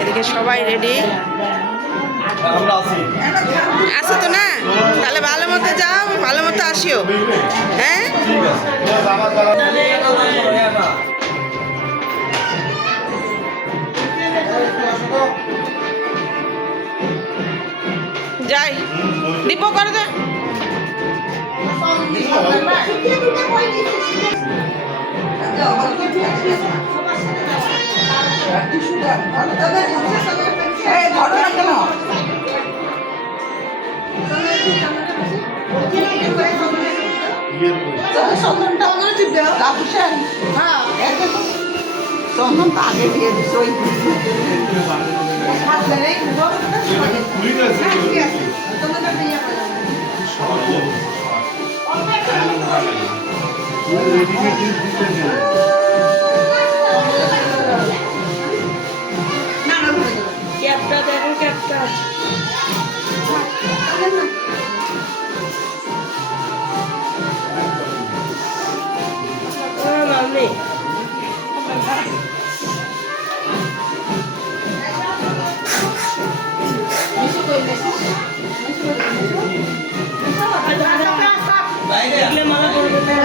এদিকে সবাই রেডি। আমরা আছি আসো তো না তাহলে ভালো মতো যাও ভালো মতো আসিও হ্যাঁ যাই দীপক করে দে চন্দন তো আগে দিয়ে দিচ্ছে ওই ক্যাপটা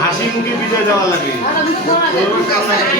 হাসি মুখে বিজয় দেওয়া লাগে। কান্নাকাটি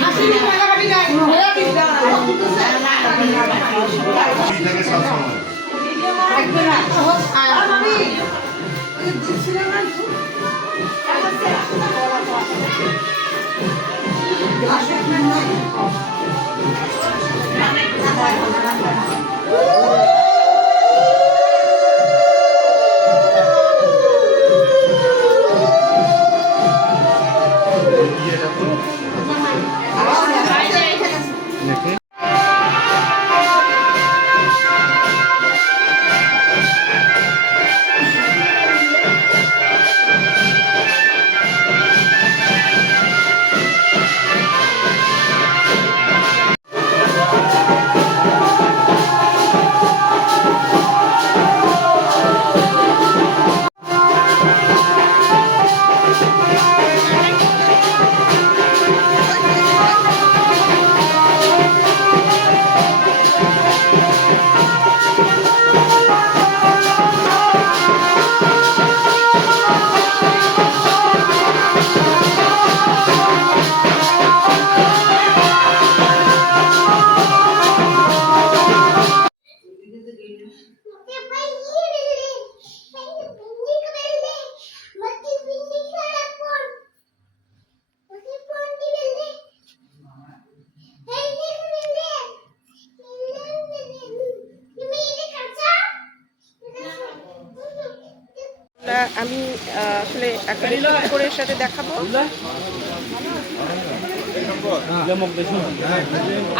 আসলে একটা করে সাথে দেখাবো।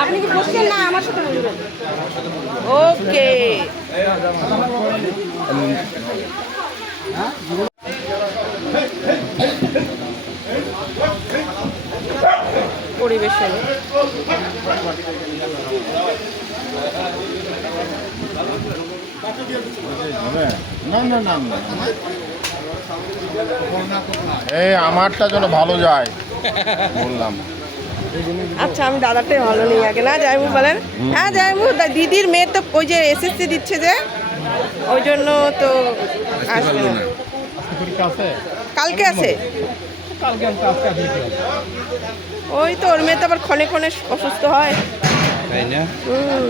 আপনি কি বসছেন? না, আমার সাথে ওকে। পরিবেশন। না না না না। এই আমারটা যেন ভালো যায়। বললাম। আচ্ছা আমি দাদাটাই ভালো নেই আগে। না জাইমু বলেন? হ্যাঁ জাইমু দা- দিদির মেয়ে তো ওই যে এসএসসি দিচ্ছে যে ওই জন্য তো আসবে না। কালকে আছে? ওই তো ওর মেয়ে তো আবার ক্ষণে ক্ষণে অসুস্থ হয়। তাই না? হুম।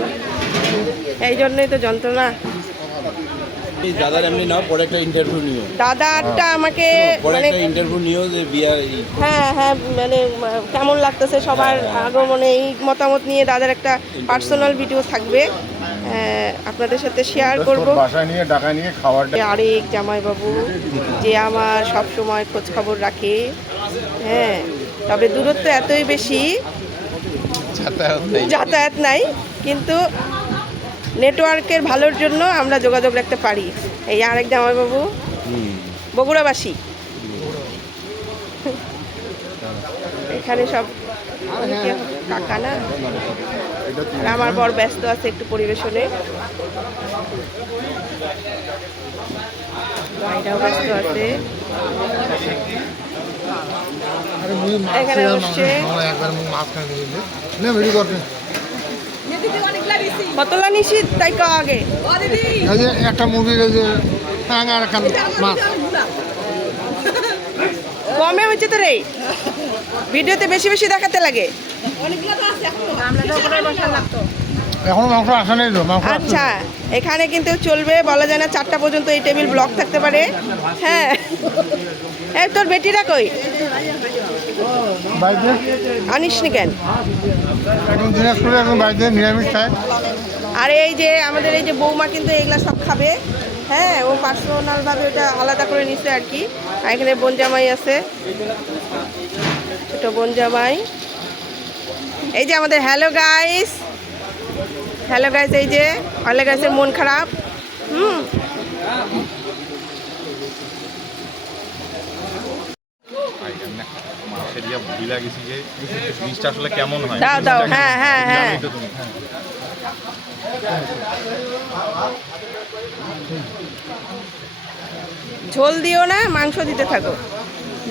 এই জন্যই তো যন্ত্রণা। এই দাদার এমনি নাও পরে একটা ইন্টারভিউ নিও। দাদারটা আমাকে পরে মানে একটা ইন্টারভিউ নিও যে বিয়া এই- হ্যাঁ হ্যাঁ মানে কেমন লাগতেছে সবার আগমনে? এই মতামত নিয়ে দাদার একটা পার্সোনাল ভিডিও থাকবে। আপনাদের সাথে শেয়ার করব। বাসায় নিয়ে ঢাকায় নিয়ে খাওয়ারটা আরেক জামাইবাবু যে আমার সব সময় খোঁজ খবর রাখে। হ্যাঁ তবে দূরত্ব এতই বেশি যাতায়াত নাই কিন্তু নেটওয়ার্কের ভালোর জন্য আমরা যোগাযোগ রাখতে পারি। এই আরেক জামাইবাবু বগুড়াবাসী। এখানে সব? কাকা না? আমার বর ব্যস্ত আছে একটু পরিবেশনে। ব্যস্ত আছে। এখানে বসছে। কতলা নিশিত তাই ক আগে। এই যে একটা যে ঠ্যাং আর একটা মাছ। কমে হয়েছে তো রে। ভিডিওতে বেশি বেশি দেখাতে লাগে। এখনও মাংস আসে নাই তো মাংস আচ্ছা এখানে কিন্তু চলবে বলা যায় না চারটা পর্যন্ত এই টেবিল ব্লক থাকতে পারে। হ্যাঁ। এই তোর বেটিরা কই? বাড়িতে আনিস নি কেন? এখন দিনাজপুরে এখন বাড়িতে নিরামিষ খায়। আর এই যে আমাদের এই যে বৌমা কিন্তু এগুলা সব খাবে। হ্যাঁ ও পার্সোনালভাবে ওটা আলাদা করে নিছে আর কি। আর এখানে বোন জামাই আছে। ছোট বোন জামাই। এই যে আমাদের হ্যালো গাইস। হ্যালো গাইস এই যে হ্যালো গাইসের মন খারাপ। হুম। গেছি যে জিনিসটা আসলে কেমন হয়। দাও দাও হ্যাঁ হ্যাঁ? হ্যাঁ হ্যাঁ। ঝোল দিও না মাংস দিতে থাকো।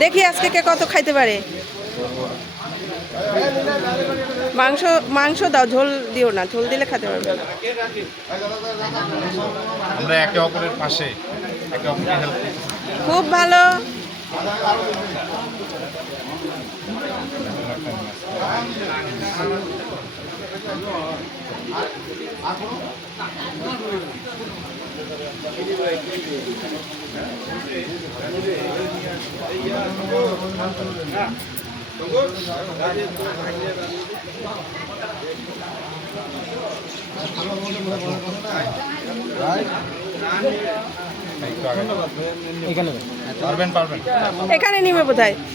দেখি আজকে কে কত খাইতে পারে। মাংস মাংস দাও ঝোল দিও না ঝোল দিলে খেতে পারবে না। আমরা একে অপরের পাশে একে খুব ভালো। পারবেন পারবেন। এখানে নিবে বোধহয়। আহ,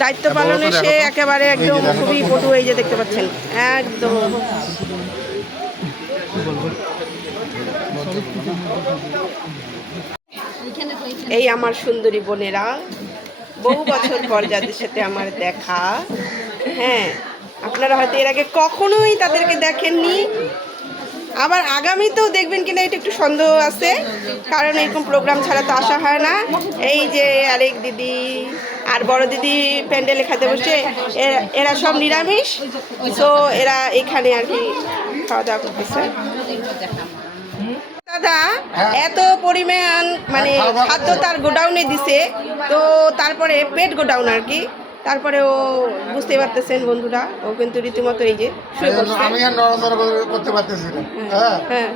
দায়িত্ব পালনে সে একেবারে একদম খুবই পটু এই যে দেখতে পাচ্ছেন। একদম। এই আমার সুন্দরী বোনেরা, বহু বছর পর যাদের সাথে আমার দেখা হ্যাঁ আপনারা হয়তো এর আগে কখনোই তাদেরকে দেখেননি। আবার আগামীতেও দেখবেন কিনা এটা একটু সন্দেহ আছে কারণ এরকম প্রোগ্রাম ছাড়া তো আসা হয় না। এই যে আরেক দিদি আর বড় দিদি প্যান্ডেলে খেতে বসে এরা- সব নিরামিষ তো এরা এখানে আর কি খাওয়া দাওয়া করতেছে। দাদা এত পরিমাণ মানে খাদ্য তার গোডাউনে দিছে তো তারপরে পেট গোডাউন আর কি? তারপরে ও বুঝতে পারতেছেন বন্ধুরা ও কিন্তু রীতিমতো এই যে আমি আর নড়াচড়া করতে পারতেছি হ্যাঁ। হ্যাঁ।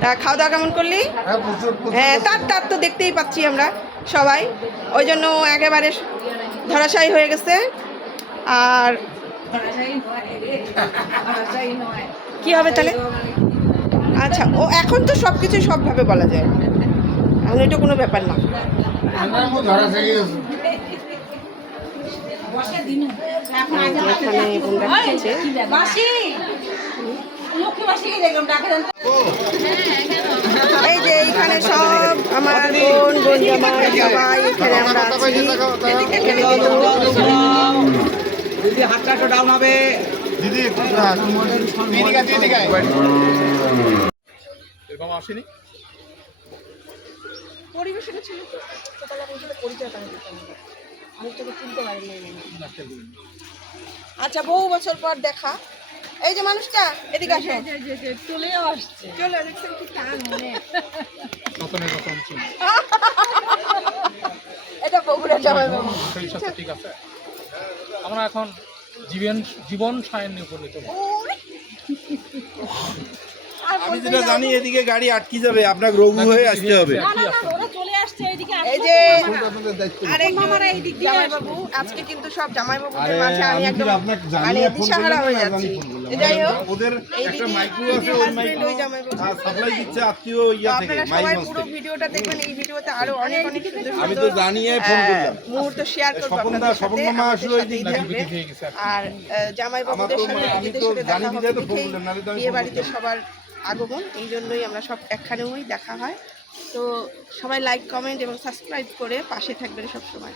তা খাওয়া দাওয়া কেমন করলি? হ্যাঁ হ্যাঁ তার তার তো দেখতেই পাচ্ছি আমরা সবাই। ওই জন্য একেবারে ধরাশায়ী হয়ে গেছে। আর কি হবে তাহলে? আচ্ছা ও এখন তো সব কিছুই সবভাবে বলা যায়। এখন এটা কোনো ব্যাপার না। এখানে বোনরা খেয়েছে এই যে এইখানে সব আমার বোন বোন জামাই সবাই এখানে আমরা আছি। এখানে দিদি হাতটা একটু ডাউন হবে দিদি। এরকম আসেনি? ছিল তো পরিচয় আমি তোকে আচ্ছা বহু বছর পর দেখা। এই যে মানুষটা এদিকে আসো। চলে আসছে। চলে দেখছেন কি টান মনে। এটা বগুড়া যাবে সেই ঠিক আছে। আমরা এখন জীবন জীবন সায়ন নিয়ে উপনীত আমি যেটা জানি এদিকে গাড়ি আটকে যাবে। আপনাকে রঘু হয়ে আসতে হবে। এই যে জামাইবাবু আজকে কিন্তু সব জামাইবাবুদের মাঝে আমি একদম মানে দিশাহারা হয়ে যাচ্ছি। যাই হোক ওদের এই দিদি মাইক্রো দিদি আছে ওই হাজবেন্ড ওই জামাইবাবু। সাপ্লাই দিচ্ছে আত্মীয় তো ইয়া থেকে সবাই পুরো ভিডিওটা দেখবেন এই ভিডিওতে আরও অনেক অনেক সুন্দর আমি তো জানিয়ে ফোন করলাম। মুহূর্ত শেয়ার করব স্বপন আপনাদের সাথে মামা আসলো আর জামাই আমার বাবুদের সাথে দিদিদের দেখা হবে বিয়ে বাড়িতে সবার আগমন এই জন্যই আমরা সব একখানেই দেখা হয়। তো সবাই লাইক কমেন্ট এবং সাবস্ক্রাইব করে পাশে থাকবেন সব সময়